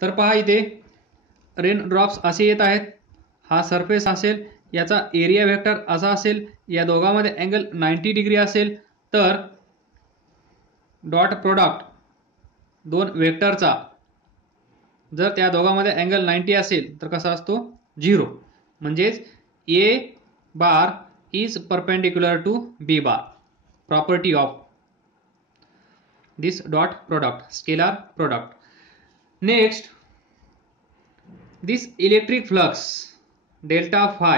तर पहा इथे रेन ड्रॉप्स असे येत आहेत, हा सरफेस असेल, याचा एरिया वेक्टर असा असेल, या दोघांमध्ये अँगल 90 डिग्री असेल, तर डॉट प्रोडक्ट दोन वेक्टरचा जर त्या दोघांमध्ये अँगल 90 असेल तर कसा असतो 0, म्हणजेच A bar is perpendicular to B bar, property of this dot product, scalar product. Next, this electric flux delta phi,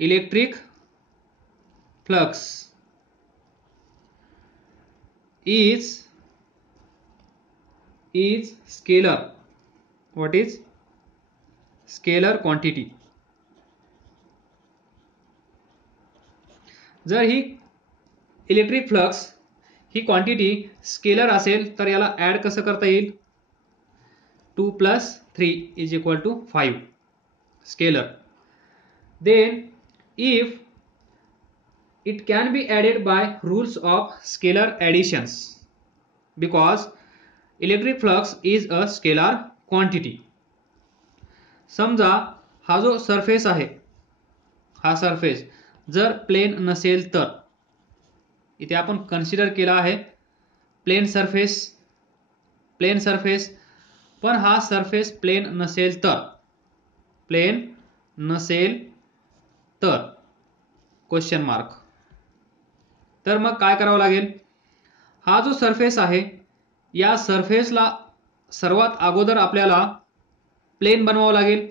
electric flux is scalar. What is scalar quantity? जर ही इलेक्ट्रिक फ्लक्स ही quantity scalar असेल तर याला add कसं करता येईल, 2 + 3 = 5 scalar. Then if it can be added by rules of scalar additions because electric flux is a scalar quantity. समजा हा जो सरफेस आहे, हा सरफेस जर प्लेन नसेल तर, इथे आपण कन्सिडर केला आहे प्लेन सरफेस, पण हा सरफेस प्लेन नसेल तर क्वेश्चन मार्क. तर मग काय करावं लागेल, हा जो सरफेस आहे या सरफेसला सर्वात अगोदर आपल्याला प्लेन बनवावं लागेल,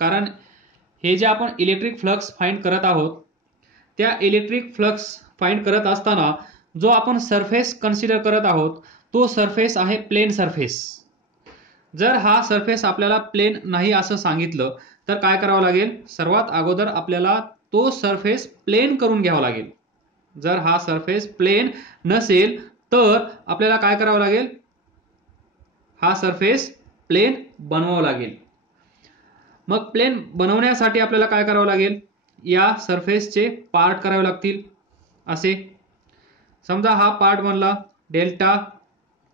कारण हे जे आपण इलेक्ट्रिक फ्लक्स फाइंड करत आहोत त्या इलेक्ट्रिक फ्लक्स फाइंड करत असताना जो आपण सरफेस कन्सिडर करत आहोत तो सरफेस आहे प्लेन सरफेस. जर हा सरफेस आपल्याला प्लेन नाही असं सांगितलं तर काय करावं लागेल, सर्वात अगोदर आपल्याला तो सरफेस प्लेन करून घ्यावा लागेल. जर हा सरफेस प्लेन नसेल तर आपल्याला काय करावं लागेल, हा सरफेस प्लेन बनवावा लागेल. मग प्लेन बनवण्यासाठी आपल्याला काय करावं लागेल, या सरफेसचे पार्ट करावे लागतील. असे समजा हा पार्ट बनला डेल्टा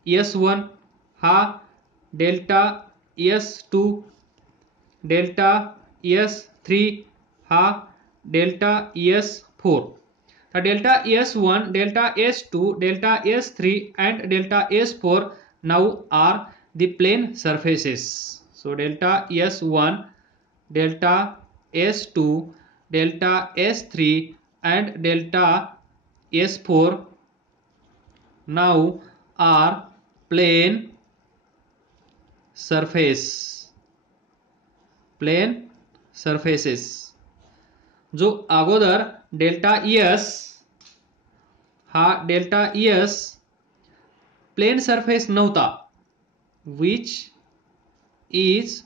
S1, हा डेल्टा S2, डेल्टा S3, हा डेल्टा S4. तर delta S1, delta S2, delta S3 and delta S4 now are the plane surfaces. So delta S1, delta S2, delta S3 and delta S4 now are plane surfaces. जो अगोदर delta S, हा delta S plane surface नव्हता, which is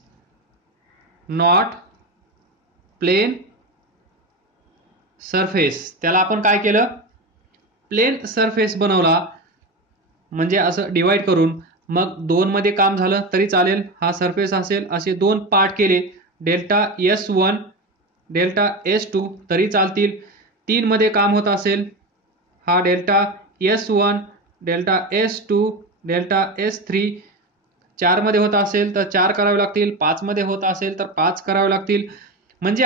not plane surface, त्याला आपण काय केलं, plain surface बनवला, म्हणजे असं डिवाइड करून. मग 2 मध्ये काम झालं तरी चालेल, हा सरफेस असेल, असे 2 पार्ट केले, डेल्टा S1, डेल्टा S2 तरी चालतील. 3 मध्ये काम होत असेल, हा delta S1, delta S2, delta S3. 4 मध्ये होत असेल तर 4 करावे लागतील, 5 मध्ये होत असेल तर 5 करावे लागतील. म्हणजे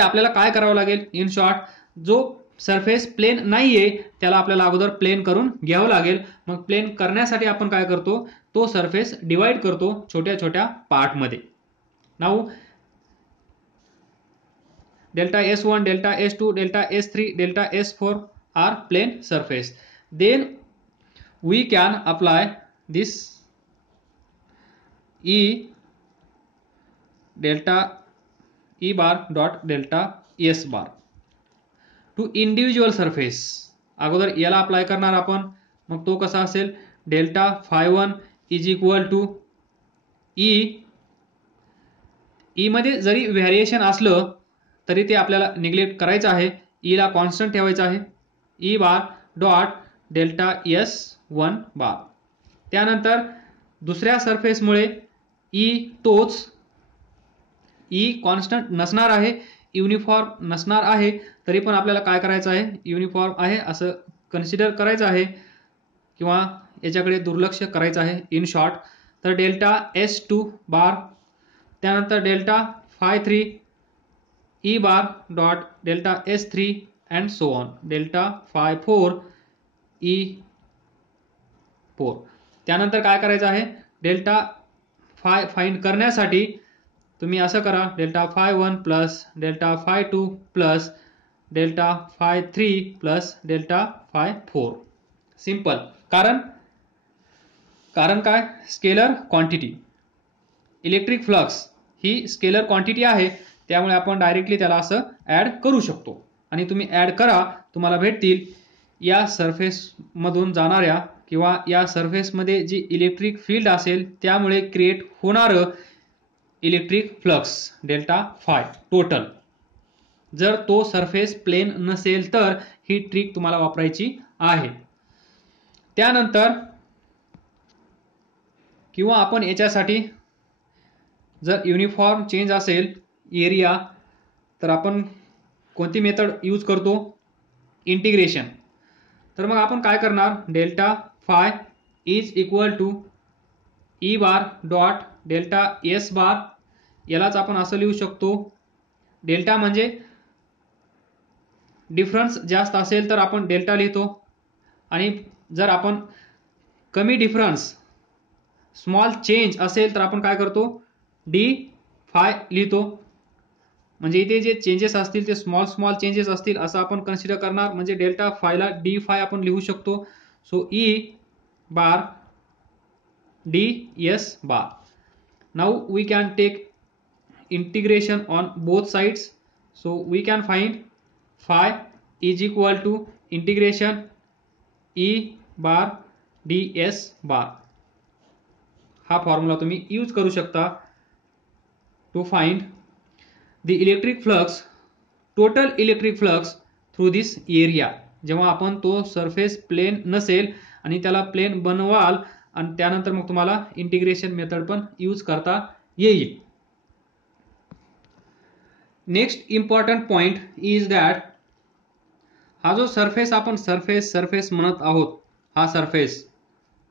आपल्याला काय करावं लागेल, इन शॉर्ट जो सरफेस प्लेन नाहीये त्याला आपल्याला अगोदर प्लेन करून घ्यावं लागेल. मग प्लेन करण्यासाठी आपण काय करतो, तो सरफेस डिवाइड करतो छोट्या छोट्या पार्ट मध्ये. Now delta S1, delta S2, delta S3, delta S4 are plane surface. Then we can apply this E delta E bar dot delta S bar to individual surface. अगोदर याला apply करणार आपण, मग तो कसा असेल, delta phi1 is equal to E मध्ये जरी व्हेरिएशन असलं तरी ते आपल्याला निग्लेक्ट करायचं आहे, ई ला कॉन्स्टंट ठेवायचं आहे, E bar dot delta S1 बार. त्यानंतर दुसऱ्या सरफेसमुळे ई तोच, ई कॉन्स्टंट नसणार आहे, युनिफॉर्म नसणार आहे, तरी पण आपल्याला काय करायचं आहे, युनिफॉर्म आहे असं कन्सिडर करायचं आहे किंवा याच्याकडे दुर्लक्ष करायचं आहे. इन शॉर्ट तर डेल्टा S2 बार, त्यानंतर delta phi3 E bar dot delta S3 and so on delta phi4 E4. त्यानंतर काय करायचं आहे, डेल्टा फाय फाइंड करण्यासाठी तुम्ही असं करा, delta phi1 plus delta phi2 plus delta phi3 plus delta phi4. Simple. कारण काय, स्केलर क्वांटिटी. इलेक्ट्रिक फ्लक्स ही स्केलर क्वांटिटी आहे, त्यामुळे आपण डायरेक्टली त्याला असं ॲड करू शकतो. आणि तुम्ही ॲड करा, तुम्हाला भेटतील या सरफेसमधून जाणाऱ्या किंवा या सरफेसमध्ये जी इलेक्ट्रिक फील्ड असेल त्यामुळे क्रिएट होणारं electric flux delta five total. जर तो सरफेस प्लेन नसेल तर ही ट्रिक तुम्हाला वापरायची आहे. त्यानंतर किंवा आपण याच्यासाठी जर युनिफॉर्म चेंज असेल एरिया, तर आपण कोणती मेथड यूज करतो, इंटिग्रेशन. तर मग आपण काय करणार, delta phi is equal to E bar dot delta S bar. यालाच आपण असं लिहू शकतो, डेल्टा म्हणजे डिफरन्स जास्त असेल तर आपण डेल्टा लिहितो, आणि जर आपण कमी डिफरन्स स्मॉल चेंज असेल तर आपण काय करतो, डी फाय लिहितो. म्हणजे इथे जे चेंजेस असतील ते स्मॉल चेंजेस असतील असं आपण कन्सिडर करणार, म्हणजे डेल्टा फायला डी फाय आपण लिहू शकतो. So E bar d S bar. Now we can take integration on both sides. So we can find phi is equal to integration E bar d S bar. हा formula तुम्ही use करू शकता to find the electric flux, total electric flux through this area. जेव्हा आपण तो surface plain नसेल आणि त्याला प्लेन बनवाल, आणि त्यानंतर मग तुम्हाला इंटिग्रेशन मेथड पण यूज करता येईल. Next important point is that हा जो सरफेस आपण सरफेस म्हणत आहोत, हा सरफेस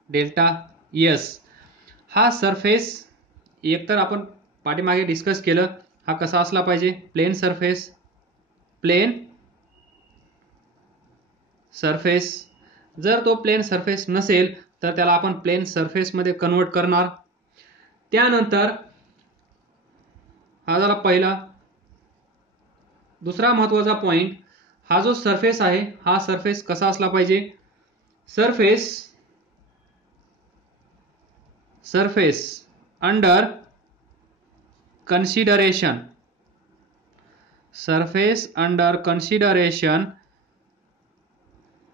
डेल्टा एस, हा सरफेस एकतर आपण पाठीमागे डिस्कस केलं, हा कसा असला पाहिजे, प्लेन सरफेस. जर तो प्लेन सरफेस नसेल तर त्याला आपण प्लेन सरफेस मध्ये कन्वर्ट करणार. त्यानंतर हा झाला पहिला. दुसरा महत्वाचा पॉइंट, हा जो सरफेस आहे हा सरफेस कसा असला पाहिजे, surface under consideration, surface under consideration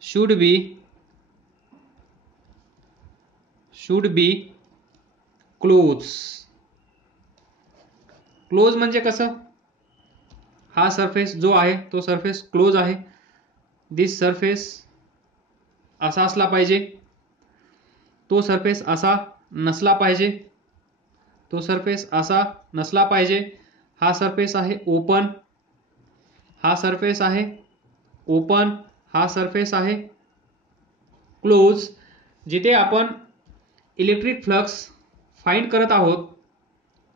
should be close. Close म्हणजे कसं, हा सरफेस जो आहे तो सरफेस क्लोज आहे. दिस सरफेस असा असला पाहिजे, तो सरफेस असा नसला पाहिजे, तो सरफेस असा नसला पाहिजे. हा सरफेस आहे ओपन, हा सरफेस आहे ओपन, हा सरफेस आहे क्लोज. जिथे आपण इलेक्ट्रिक फ्लक्स फाइंड करत आहोत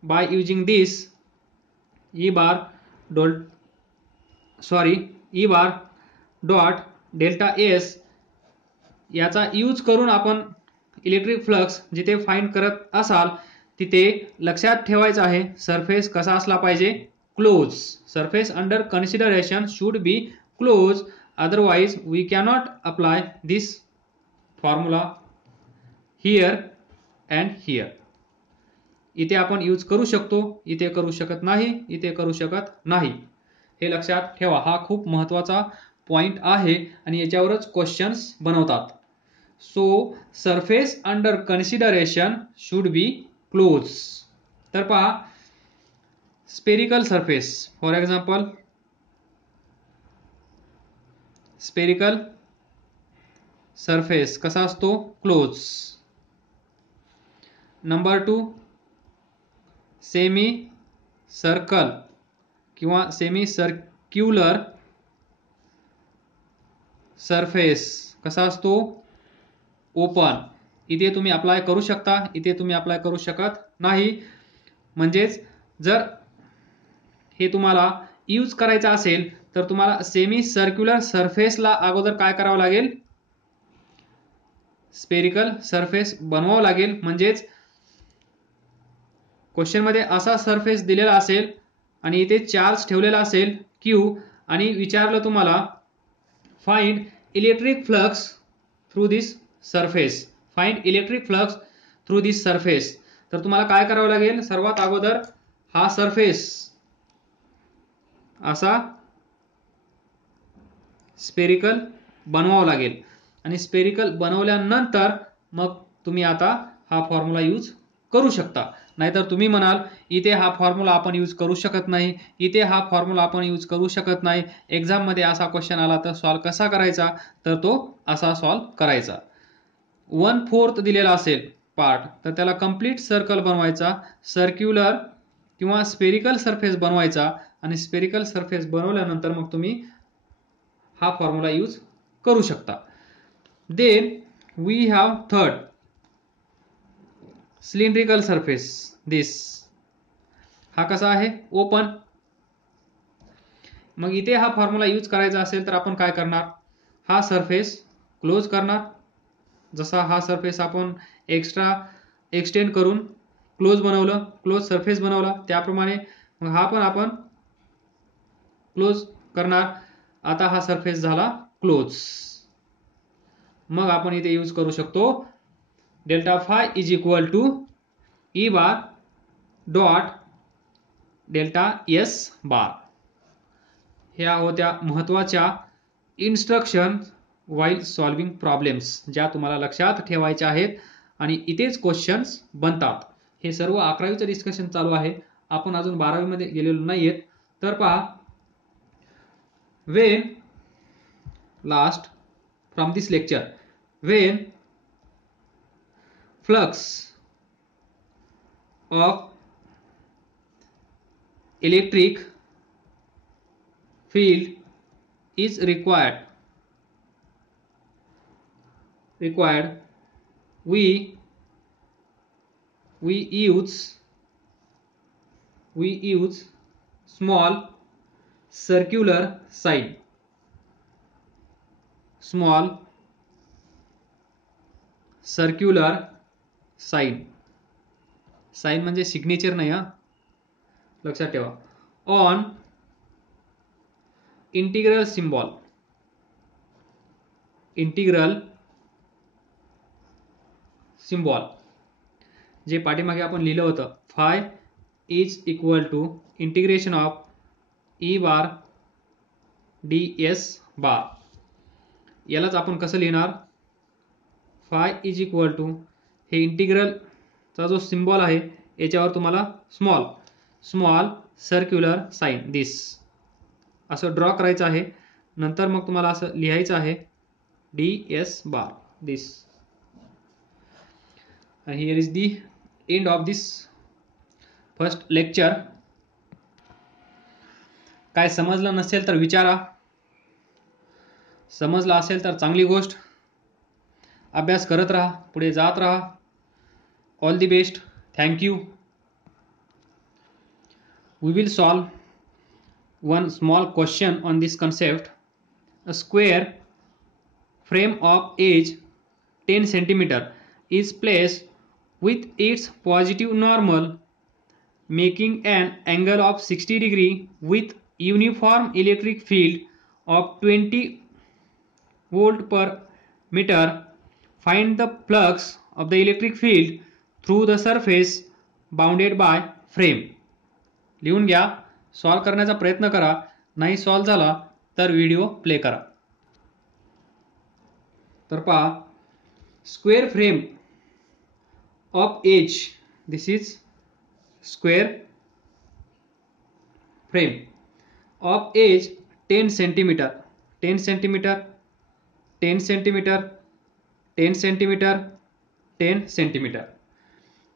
by using this E bar dot delta S, याचा यूज करून आपण इलेक्ट्रिक फ्लक्स जिथे फाइंड करत असाल तिथे लक्षात ठेवायचं आहे, सरफेस कसा असला पाहिजे, close. Surface under consideration should be close, otherwise we cannot apply this formula here and here. इथे आपण यूज करू शकतो, इथे करू शकत नाही, इथे करू शकत नाही. हे लक्षात ठेवा, हा खूप महत्वाचा पॉइंट आहे आणि याच्यावरच क्वेश्चन्स बनवतात. So surface under consideration should be close. तर पहा, spherical surface, for example spherical surface कसा असतो, क्लोज. नंबर 2, सेमी सर्कल किंवा सेमी सर्क्युलर सरफेस कसा असतो, ओपन. इथे तुम्ही अप्लाय करू शकता, इथे तुम्ही अप्लाय करू शकत नाही. म्हणजेच जर हे तुम्हाला यूज करायचं असेल तर तुम्हाला सेमी सर्क्युलर सरफेसला अगोदर काय करावं लागेल, स्पेरिकल सरफेस बनवावं लागेल. म्हणजेच क्वेश्चन मध्ये असा सरफेस दिलेला असेल आणि इथे चार्ज ठेवलेला असेल Q आणि विचारलं तुम्हाला find electric flux through this surface, find electric flux through this surface. तर तुम्हाला काय करावं लागेल, सर्वात अगोदर हा सरफेस असा स्पेरिकल बनवावं लागेल आणि स्पेरिकल बनवल्यानंतर मग तुम्ही आता हा फॉर्म्युला यूज करू शकता. नाहीतर तुम्ही म्हणाल इथे हा फॉर्म्युला आपण यूज करू शकत नाही, इथे हा फॉर्म्युला आपण यूज करू शकत नाही, एक्झाम मध्ये असा क्वेश्चन आला तर सॉल्व कसा करायचा, तर तो असा सॉल्व करायचा. 1/4 दिलेला असेल पार्ट तर त्याला कंप्लीट सर्कल बनवायचा, सर्क्युलर किंवा स्पेरिकल सरफेस बनवायचा आणि स्पेरिकल सरफेस बनवल्यानंतर मग तुम्ही हा फॉर्म्युला यूज करू शकता. Then we have third cylindrical surface. This हा कसा आहे, ओपन. मग इथे हा फॉर्म्युला यूज करायचा असेल तर आपण काय करणार, हा सरफेस क्लोज करणार. जसा हा सरफेस आपण एक्सटेंड करून क्लोज बनवलं, क्लोज सरफेस बनवला, त्याप्रमाणे मग हा पण आपण क्लोज करणार. आता हा सरफेस झाला क्लोज. मग आपण इथे यूज करू शकतो delta phi is equal to E bar dot delta S bar. ह्या होत्या महत्वाच्या इन्स्ट्रक्शन वाईल सॉल्विंग प्रॉब्लेम्स, ज्या तुम्हाला लक्षात ठेवायच्या आहेत आणि इथेच क्वेश्चन्स बनतात. हे सर्व 11वीचं डिस्कशन चालू आहे, आपण अजून 12वी मध्ये गेलेलो नाहीयेत. तर पहा, when last from this lecture, when flux of electric field is required we use small circular sign. Small circular sign, sign म्हणजे सिग्नेचर नाही, हा लक्षात ठेवा. On integral symbol, integral symbol जे पाठीमागे आपण लिहिलं होतं, phi is equal to integration of E bar d S bar. यालाच आपण कसं लिहिणार, फाय इज इक्वल टू हे इंटिग्रलचा जो सिम्बॉल आहे याच्यावर तुम्हाला स्मॉल सर्क्युलर साइन दिस असं ड्रॉ करायचं आहे. नंतर मग तुम्हाला असं लिहायचं आहे D S bar this. and here is the end of this first lecture. काय समजलं नसेल तर विचारा, समजलं असेल तर चांगली गोष्ट. अभ्यास करत राहा, पुढे जात राहा. All the best. Thank you. We will solve one small question on this concept. A square frame of edge 10 centimeter is placed with its positive normal making an angle of 60 degree with uniform electric field of 20 volt per meter. Find the flux of the electric field through the surface bounded by frame. लिहून घ्या, solve करण्याचा प्रयत्न करा. नाही solve झाला तर video play करा. तर पहा, square frame of edge, this is square frame of edge 10 centimetre, 10 centimetre, 10 centimetre, 10 centimetre, 10 centimetre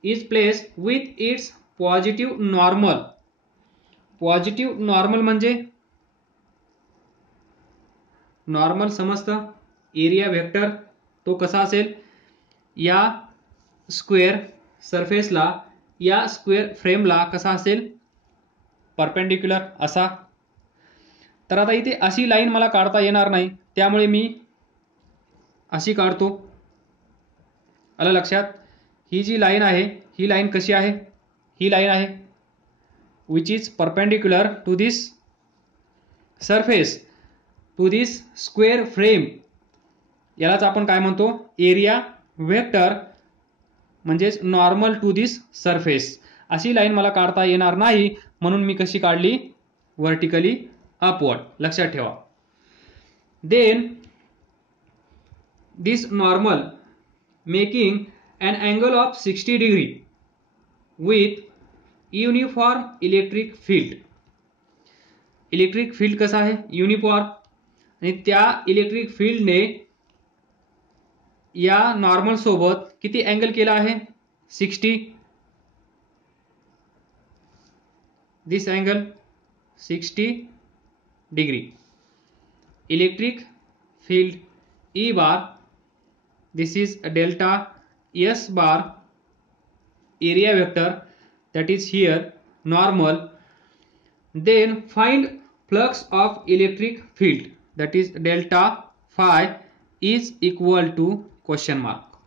is placed with its positive normal. Positive normal म्हणजे नॉर्मल समजतं, एरिया वेक्टर तो कसा असेल, या स्क्वेअर सरफेसला या स्क्वेअर फ्रेमला कसा असेल, परपेंडिक्युलर असा. तर आता इथे अशी लाईन मला काढता येणार नाही, त्यामुळे मी अशी काढतो. आलं लक्षात. ही जी लाईन आहे ही लाईन कशी आहे, ही लाईन आहे which is perpendicular to this surface, to this square frame. यालाच आपण काय म्हणतो, एरिया वेक्टर, म्हणजेच नॉर्मल टू दिस सरफेस. अशी लाईन मला काढता येणार नाही, म्हणून मी कशी काढली, व्हर्टिकली अपवर्ड. लक्षात ठेवा. Then this normal making an angle of 60 degree with uniform electric field. Electric field कसा आहे, युनिफॉर्म, आणि त्या इलेक्ट्रिक फील्डने या नॉर्मल सोबत किती अँगल केला आहे, 60. This angle 60 degree. Electric field E bar, this is delta S bar, area vector, that is here normal. Then find flux of electric field, that is delta phi is equal to question mark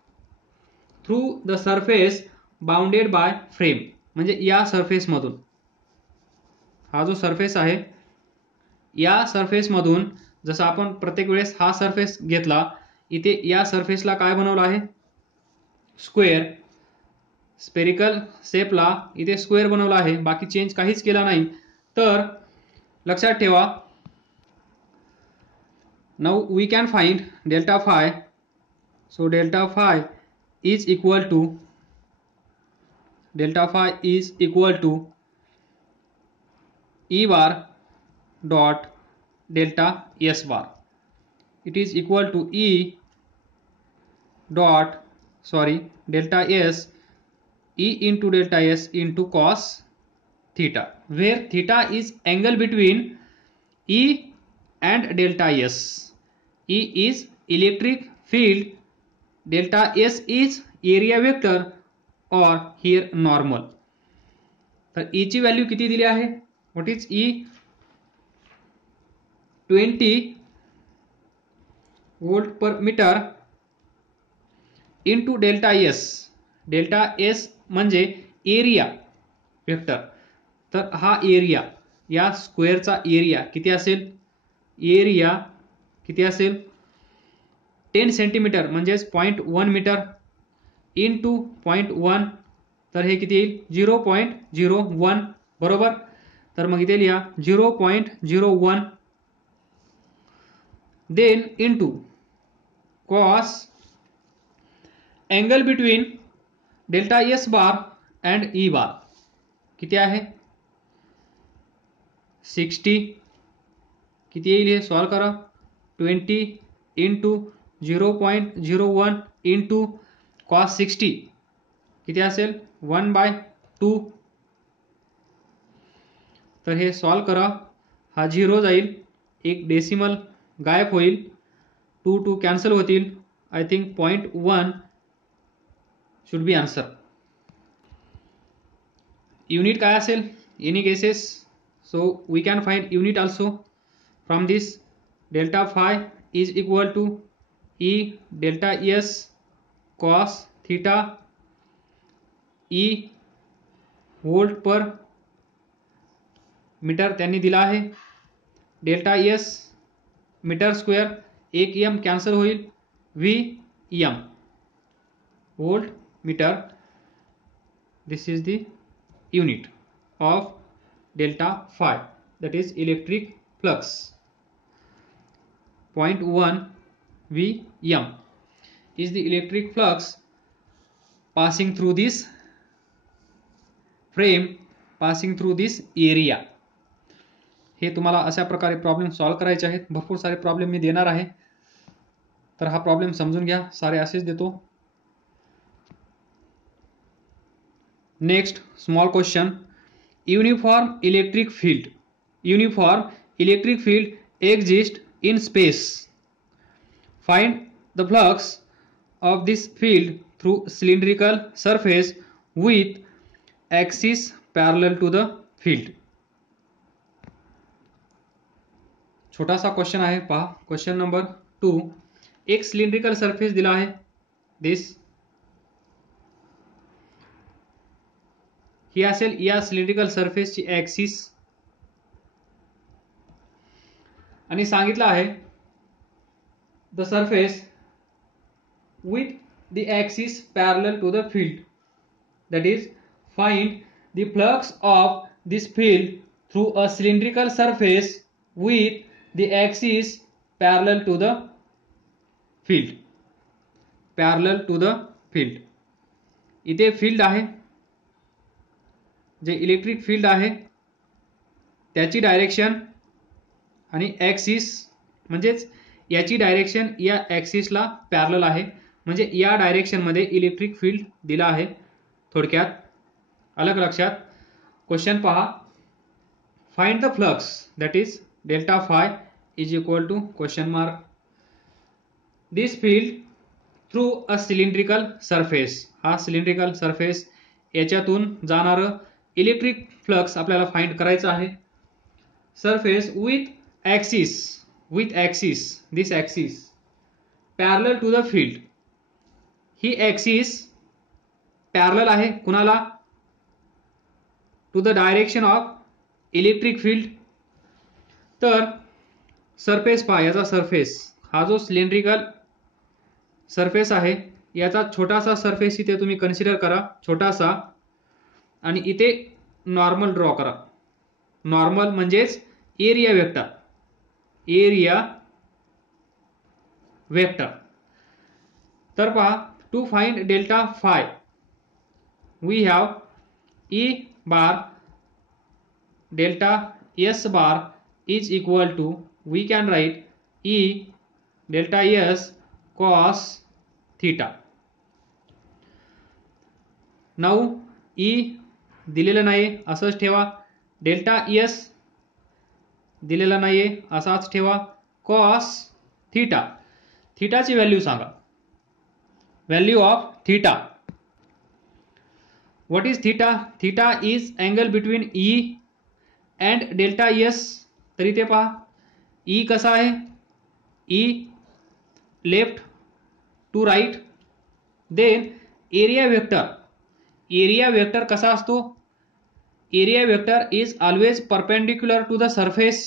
through the surface bounded by frame. म्हणजे या surface मधून, हा जो surface आहे या surface मधून, जसं आपण प्रत्येक वेळेस हा सरफेस घेतला, इथे या सरफेसला काय बनवलं आहे, स्क्वेअर. स्पेरिकल शेपला इथे स्क्वेअर बनवला आहे, बाकी चेंज काहीच केला नाही. तर लक्षात ठेवा, now we can find delta phi. So delta phi is equal to E bar dot delta S bar. It is equal to E dot delta S, E into delta S into cos theta, where theta is angle between E and delta S. E is electric field, delta S is area vector or here normal. तर E ची value किती दिली आहे, what is E, 20 volt per metre into delta S. Delta S म्हणजे area vector. तर हा area, या स्क्वेअरचा area किती असेल, एरिया किती असेल, 10 सेंटीमीटर म्हणजेच 0.1 मीटर इंटू 0.1, तर हे किती येईल, 0.01. बरोबर. तर मग इथे लिहा 0.01. Then into cos angle between delta S bar and E bar किती आहे, 60. किती येईल हे सॉल्व करा, 20 इंटू 0.01 इंटू कॉस 60 किती असेल, 1/2. तर हे सॉल्व करा, हा 0 जाईल, एक डेसिमल गायब होईल, 2 2 कॅन्सल होतील. I think 0.1 should be answer. Unit काय असेल, any cases. So we can find unit also from this. Delta phi is equal to E delta S cos theta, E volt per metre त्यांनी दिला आहे, delta S metre square, एक M cancel होईल, V M volt metre. This is the unit of delta phi, that is electric flux. 0.1 Vm is the electric flux passing through this frame, passing through this area. हे तुम्हाला अशा प्रकारे problem solve करायचे आहेत. भरपूर सारे problem मी देणार आहे, तर हा प्रॉब्लेम समजून घ्या, सारे असेच देतो. Next small question. uniform electric field exists in space. Find the flux of this field through cylindrical surface with axis parallel to the field. छोटासा क्वेश्चन आहे पहा. Question number 2. एक सिलेंड्रिकल सरफेस दिला आहे. दिस ही असेल या cylindrical सरफेसची axis आणि सांगितलं आहे the surface with the axis parallel to the field, that is find the flux of this field through a cylindrical surface with the axis parallel to the field. Parallel to the field. इथे field आहे, जे electric field आहे त्याची direction आणि axis म्हणजेच याची direction या ॲक्सिसला parallel आहे, म्हणजे या डायरेक्शन मध्ये इलेक्ट्रिक फील्ड दिला आहे. थोडक्यात अलग लक्षात. क्वेश्चन पहा. Find the flux that is delta phi is equal to question mark this field through a cylindrical surface. हा सिलेंड्रिकल सरफेस याच्यातून जाणारं इलेक्ट्रिक फ्लक्स आपल्याला फाइंड करायचं आहे. Surface with axis this axis parallel to the field. ही axis parallel आहे कुणाला? To the direction of electric field. तर सरफेस पहा, याचा सरफेस हा जो सिलेंड्रिकल सरफेस आहे याचा छोटासा सरफेस इथे तुम्ही कन्सिडर करा, छोटासा, आणि इथे नॉर्मल ड्रॉ करा. नॉर्मल म्हणजेच एरिया वेक्टर. तर पहा, to find delta phi we have E bar delta S bar is equal to we can write E delta S cos theta. Now E दिलेलं नाही असंच ठेवा, डेल्टा एस दिलेला नाहीये असाच ठेवा, कॉस थीटा. थीटाची व्हॅल्यू सांगा. Value of theta. What is theta? Theta is angle between E and delta S. तर इथे पहा ई कसा आहे? E left to right. Then area vector. Area vector कसा असतो? Area vector is always perpendicular to the surface.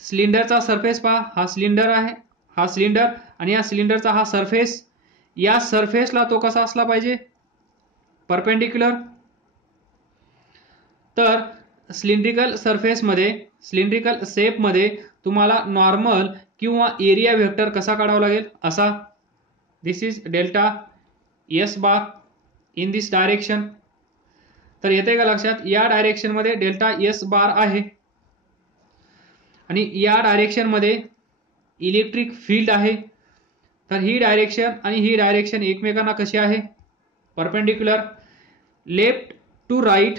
सिलेंडरचा surface पहा, हा सिलेंडर आहे, हा सिलेंडर, आणि या सिलेंडरचा हा सरफेस. या सरफेसला तो कसा असला पाहिजे? परपेंडिक्युलर. तर सिलेंड्रिकल सरफेसमध्ये, सिलेंड्रिकल शेपमध्ये तुम्हाला नॉर्मल किंवा एरिया वेक्टर कसा काढावा लागेल? असा. This is delta S bar in this direction. तर येते का लक्षात? या डायरेक्शन मध्ये डेल्टा एस बार आहे आणि या डायरेक्शन मध्ये इलेक्ट्रिक फील्ड आहे. तर ही डायरेक्शन आणि ही डायरेक्शन एकमेकांना कशी आहे? Perpendicular. Left to right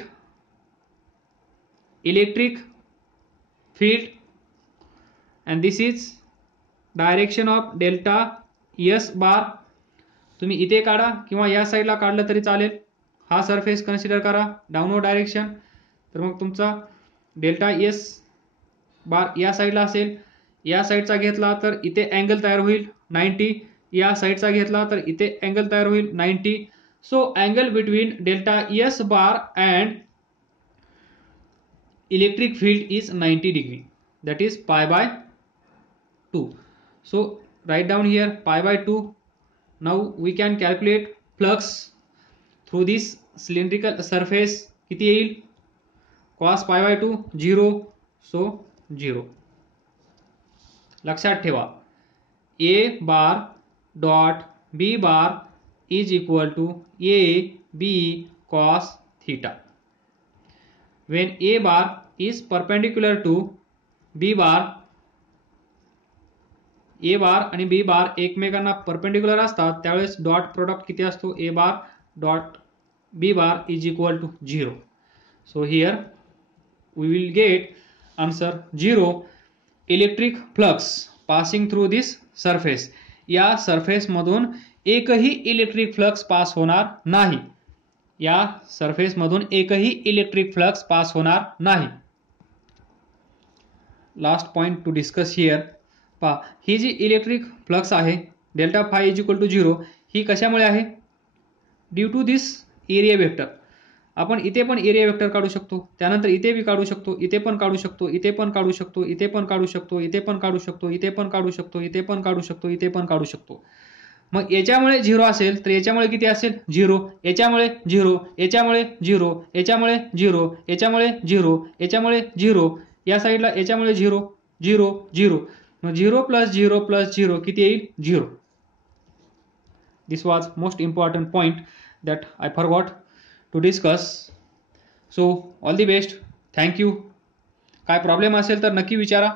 electric field and this is direction of delta S bar. तुम्ही इथे काढा किंवा या साईडला काढलं तरी चालेल. हा सरफेस कन्सिडर करा, डाउनवर्ड डायरेक्शन. तर मग तुमचा डेल्टा एस बार या साईडला असेल. या साईडचा घेतला तर इथे अँगल तयार होईल 90. या साईडचा घेतला तर इथे अँगल तयार होईल 90. So angle between delta S bar and electric field is 90 degree. That is pi by 2. So write down here pi by 2. Now we can calculate flux through this cylindrical surface. किती येईल? cos pi by 2 0. So 0. लक्षात ठेवा a bar dot b bar is equal to a b cos theta. When a bar is perpendicular to b bar, a bar आणि b bar एकमेकांना perpendicular असतात त्यावेळेस dot product किती असतो? a bar dot b bar is equal to 0. So here we will get answer 0 electric flux passing through this surface. या surface मधून एकही electric flux pass होणार नाही. या सरफेसमधून एकही इलेक्ट्रिक फ्लक्स पास होणार नाही. Last point to discuss here. पहा, ही जी इलेक्ट्रिक फ्लक्स आहे delta phi is equal to 0 ही कशामुळे आहे? Due to this area vector. आपण इथे पण एरिया वेक्टर काढू शकतो, त्यानंतर इथे बी काढू शकतो, इथे पण काढू शकतो, इथे पण काढू शकतो, इथे पण काढू शकतो, इथे पण काढू शकतो, इथे पण काढू शकतो, इथे पण काढू शकतो, इथे पण काढू शकतो. मग याच्यामुळे 0 असेल तर याच्यामुळे किती असेल? 0. याच्यामुळे 0, याच्यामुळे 0, याच्यामुळे 0, याच्यामुळे 0, याच्यामुळे 0, या साईडला याच्यामुळे 0, 0, 0. मग 0 प्लस 0 प्लस 0 किती येईल? 0. This was most important point that I forgot to discuss. So all the best. Thank you. काय प्रॉब्लेम असेल तर नक्की विचारा.